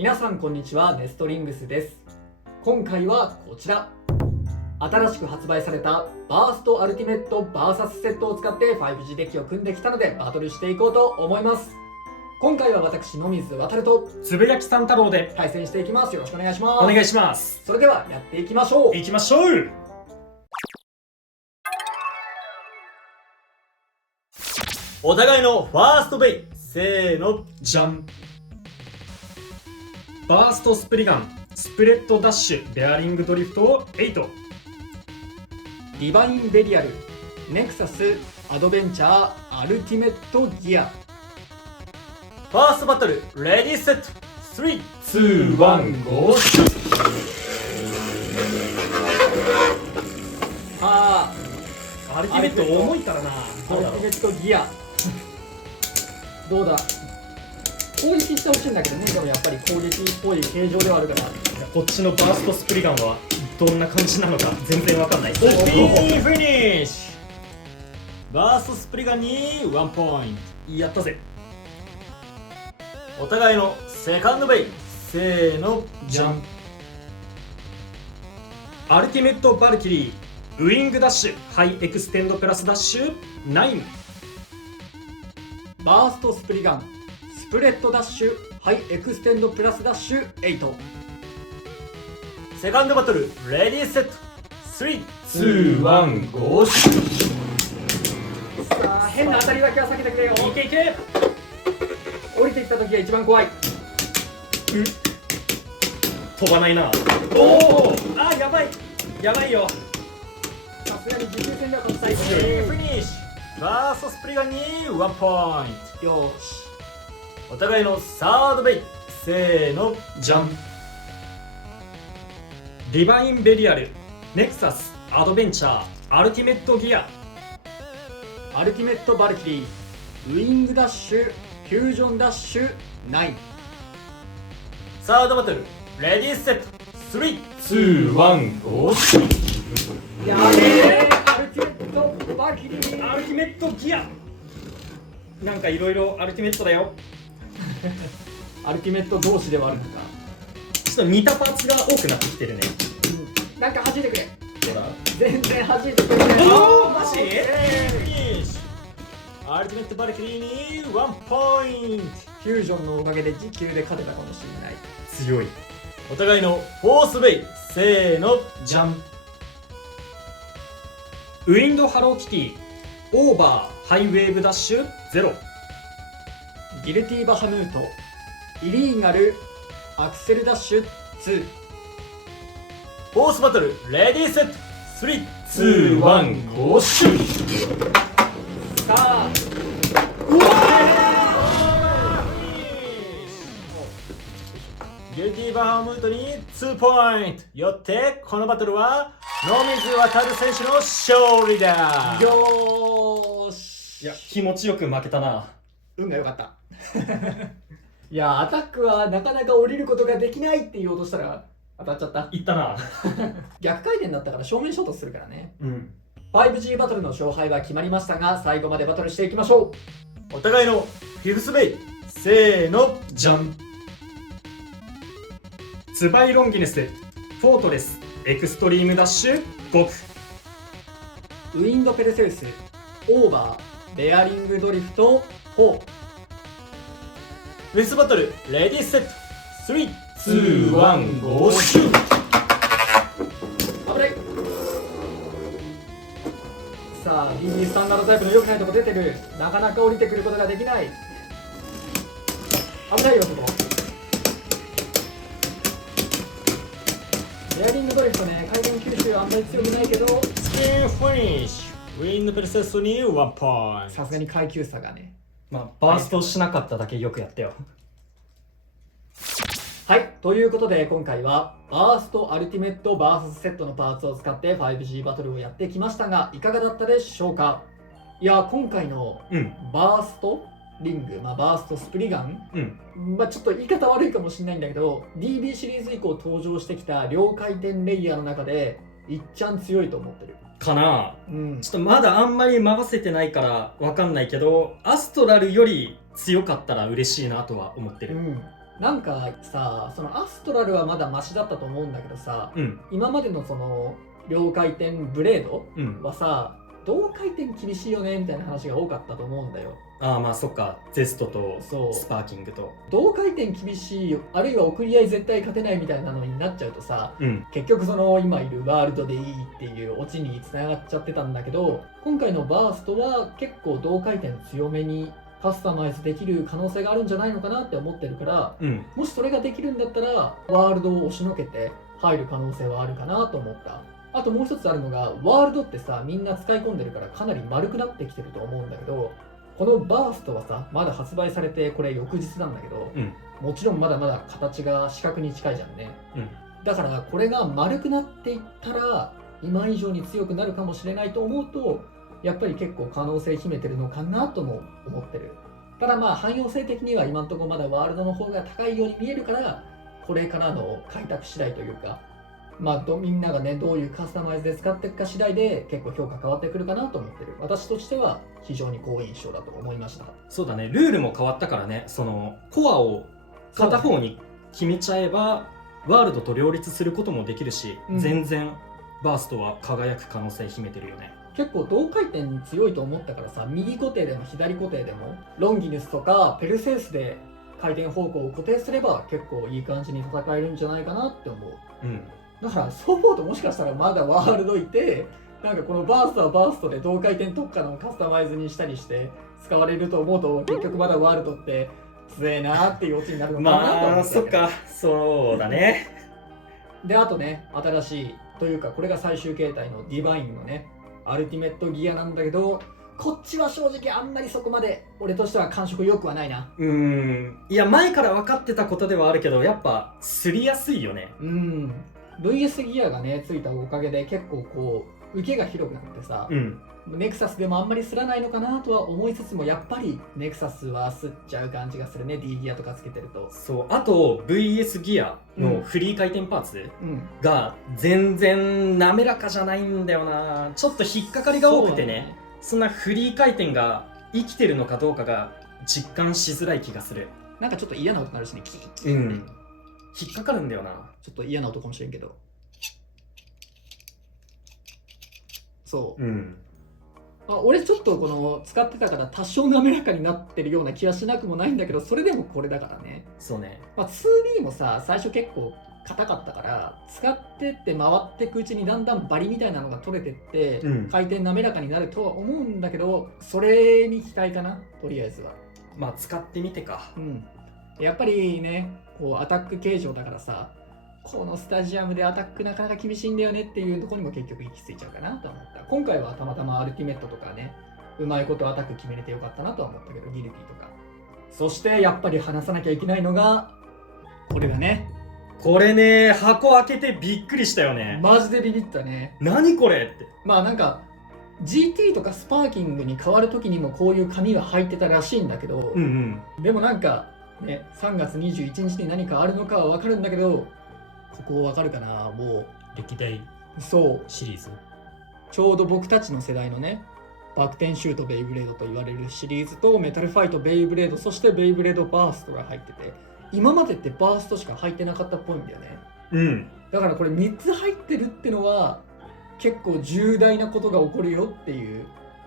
皆さんこんにちは、ネストリングスです。今回はこちら、新しく発売されたバーストアルティメット VS セットを使って 5G デッキを組んできたのでバトルしていこうと思います。今回は私野水航とつぶやき三太郎で対戦していきます。よろしくお願いします。お願いします。それではやっていきましょう。行きましょう。お互いのファーストベイ、せーの、じゃん。バーストスプリガン、スプレッドダッシュ、ベアリングドリフト8。ディバインベリアル、ネクサス、アドベンチャー、アルティメットギア。ファーストバトル、レディーセット、3、2、1、ゴーシュ。あアルティメット重いからな。アルティメットギアどうだ、攻撃してほしいんだけどね。でもやっぱり攻撃っぽい形状ではあるから、こっちのバーストスプリガンはどんな感じなのか全然わかんない。フィニッシュ。バーストスプリガンに1ポインやったぜ。ト。お互いのセカンドベイ、せーの、じゃん。アルティメットバルキリー、ウィングダッシュ、ハイエクステンドプラスダッシュ9。バーストスプリガン、スプレッドダッシュ、ハイエクステンドプラスダッシュ8。セカンドバトル、レディーセット、3、2、1、ゴーシュ。さあ変な当たり分けは避けてくれよ。いけいけ。降りてきた時が一番怖い。飛ばないな。おお、あ、やばいやばいよ。さすがに持久戦では勝ちたい。フィニッシュ。バーストスプリガンに1ポイント。よーし、お互いのサードベイ、せーの、じゃん。ディバインベリアル、ネクサス、アドベンチャー、アルティメットギア。アルティメットバルキリー、ウィングダッシュ、フュージョンダッシュ9。サードバトル、レディーセット、3、2、1、ゴーシュ。やべえ、アルティメットバルキリー。アルティメットギア。なんかいろいろアルティメットだよ。アルティメット同士ではあるのか。ちょっと似たパーツが多くなってきてるね。なんか弾いてくれ。ほら。全然弾いてくれない。おー、マジ？フィニッシュ。アルティメットバルキリーに1ポイント。フュージョンのおかげで持久で勝てたかもしれない。強い。お互いのフォースベイ、せーの、じゃん。ウィンドハローキティ、オーバー、ハイウェーブダッシュ0。ギルティバハムート、イリーガル、アクセルダッシュ2。フォースバトル、レディーセット、3、2、1、ゴーシュ。さあ、ギルティバハムートに2ポイント。よってこのバトルは野水航選手の勝利だ。よーし。いや、気持ちよく負けたな。運が良かった。いや、アタックはなかなか降りることができないって言おうとしたら当たっちゃった。いったな。逆回転だったから正面衝突するからね。うん。 5G バトルの勝敗は決まりましたが、最後までバトルしていきましょう。お互いのフィフスベイ、せーの、じゃん。ツバイロンギネス、フォートレス、エクストリームダッシュ5区。ウィンドペルセウス、オーバー、ベアリングドリフト4。フィフスバトル、レディーセット、3、2、1、ゴーシュ。危ない。さあ BB スタンダードタイプの良くないとこ出てる。なかなか降りてくることができない。危ないよそこ。ベアリングドリフトね、回転吸収はあんまり強くないけど、スキンフィニッシュ。ウィンドペルセスに1ポイント。さすがに階級差がね。まあ、バーストしなかっただけよくやったよ。はい、ということで今回はバーストアルティメット VS セットのパーツを使って 5G バトルをやってきましたが、いかがだったでしょうか。いや、今回のうん。バーストリング、バーストスプリガン、うん。ちょっと言い方悪いかもしれないんだけど、 DB シリーズ以降登場してきた両回転レイヤーの中でいっちゃん強いと思ってる。かな。うん、ちょっとまだあんまり任せてないからわかんないけど、アストラルより強かったら嬉しいなとは思ってる。なんかさ、そのアストラルはまだマシだったと思うんだけどさ、うん今までのその両回転ブレードうん。はさ、同回転厳しいよねみたいな話が多かったと思うんだよ。ああまあそっか、ゼストとそうスパーキングと。同回転厳しい、あるいは送り合い絶対勝てないみたいなのになっちゃうとさ、うん結局その今いるワールドでいいっていうオチにつながっちゃってたんだけど、今回のバーストは結構同回転強めにカスタマイズできる可能性があるんじゃないのかなって思ってるから、うんもしそれができるんだったらワールドを押しのけて入る可能性はあるかなと思った。あともう一つあるのが、ワールドってさ、みんな使い込んでるからかなり丸くなってきてると思うんだけど、このバーストはさ、まだ発売されてこれ翌日なんだけど、うんもちろんまだまだ形が四角に近いじゃんね。うん。だからこれが丸くなっていったら今以上に強くなるかもしれないと思うと、やっぱり結構可能性秘めてるのかなとも思ってる。ただまあ汎用性的には今のところまだワールドの方が高いように見えるから、これからの開拓次第というか、まあみんながねどういうカスタマイズで使っていくか次第で結構評価変わってくるかなと思ってる。私としては非常に好印象だと思いました。そうだね、ルールも変わったからね、そのコアを片方に決めちゃえばワールドと両立することもできるし、うん全然バーストは輝く可能性秘めてるよね。結構同回転に強いと思ったからさ、右固定でも左固定でもロンギヌスとかペルセウスで回転方向を固定すれば結構いい感じに戦えるんじゃないかなって思う。うんだからそう思うともしかしたらまだワールドいて、なんかこのバーストはバーストで同回転特化のカスタマイズにしたりして使われると思うと、結局まだワールドって強えなっていうオチになるのかなと思って。まあそっか、そうだね。で、あとね、新しいというかこれが最終形態のディバインのねアルティメットギアなんだけど、こっちは正直あんまりそこまで俺としては感触良くはないな。いや前から分かってたことではあるけど、やっぱすりやすいよね。VS ギアがねついたおかげで結構こう受けが広くなってさ、うんネクサスでもあんまりすらないのかなとは思いつつも、やっぱりネクサスはすっちゃう感じがするね、 D ギアとかつけてると。そう、あと VS ギアのフリー回転パーツが全然滑らかじゃないんだよな。ちょっと引っかかりが多くてね、そんなフリー回転が生きてるのかどうかが実感しづらい気がする。なんかちょっと嫌な音になるしね、キーッ、引っかかるんだよな。ちょっと嫌な音かもしれんけど、そう俺ちょっとこの使ってたから多少滑らかになってるような気はしなくもないんだけど、それでもこれだからね。そうね。2B もさ最初結構硬かったから、使ってって回っていくうちにだんだんバリみたいなのが取れてって、回転滑らかになるとは思うんだけど、それに期待かな、とりあえずは。まあ使ってみてか。やっぱりね、こうアタック形状だからさ、このスタジアムでアタックなかなか厳しいんだよねっていうところにも結局行き着いちゃうかなと思った。今回はたまたまアルティメットとかね、うまいことアタック決めれてよかったなとは思ったけど、ギルティとか。そしてやっぱり話さなきゃいけないのがこれだね。これね、箱開けてびっくりしたよね。マジでビビったね。何これって。まあなんか GT とかスパーキングに変わる時にもこういう紙が入ってたらしいんだけど、でもなんかね、3月21日に何かあるのかは分かるんだけど、ここ分かるかな、もう歴代そうシリーズ。ちょうど僕たちの世代のね、バク転シュートベイブレードと言われるシリーズとメタルファイトベイブレード、そしてベイブレードバーストが入ってて、今までってバーストしか入ってなかったっぽいんだよね。だからこれ3つ入ってるってのは結構重大なことが起こるよっていう、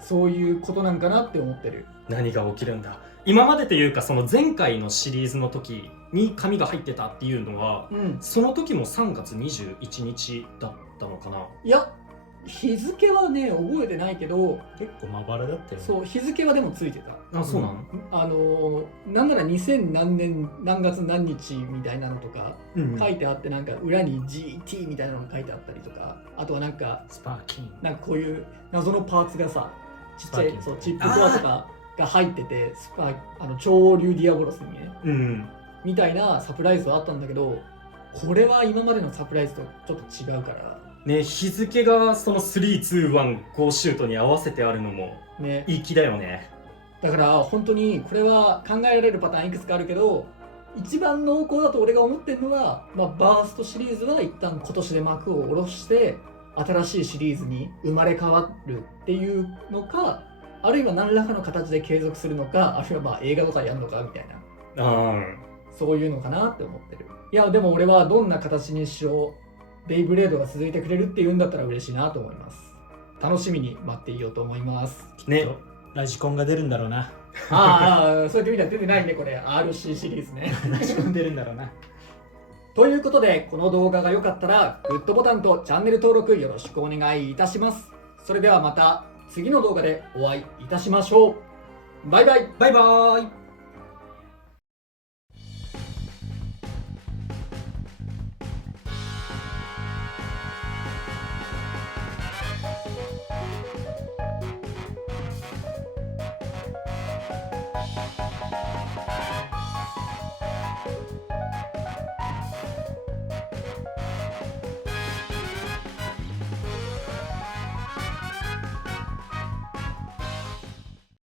そういうことなんかなって思ってる。何が起きるんだ。今までというか、その前回のシリーズの時に紙が入ってたっていうのは、その時も3月21日だったのかな。いや日付はね覚えてないけど、結構まばらだったよね。そう、日付はでもついてた。あ、そうなの？なんなら2000何年何月何日みたいなのとか書いてあって、なんか裏に GT みたいなのが書いてあったりとか、あとはなんかスパーキング、なんかこういう謎のパーツがさ、ちっちゃいそうチップコアとかが入ってて、超流ディアボロスにね、みたいなサプライズはあったんだけど、これは今までのサプライズとちょっと違うからね、日付がその3、2、1、ゴーシュートに合わせてあるのもね、粋だよね。だから本当にこれは考えられるパターンいくつかあるけど、一番濃厚だと俺が思ってるのは、バーストシリーズは一旦今年で幕を下ろして新しいシリーズに生まれ変わるっていうのか、あるいは何らかの形で継続するのか、あるいは映画とかやるのかみたいな、そういうのかなって思ってる。いやでも俺はどんな形にしろベイブレードが続いてくれるっていうんだったら嬉しいなと思います。楽しみに待っていようと思いますね。ラジコンが出るんだろうな。そういう意味では出てないね、これ RC シリーズね。ラジコン出るんだろうな。ということで、この動画が良かったらグッドボタンとチャンネル登録よろしくお願いいたします。それではまた次の動画でお会いいたしましょう。バイバイ。バイバーイ。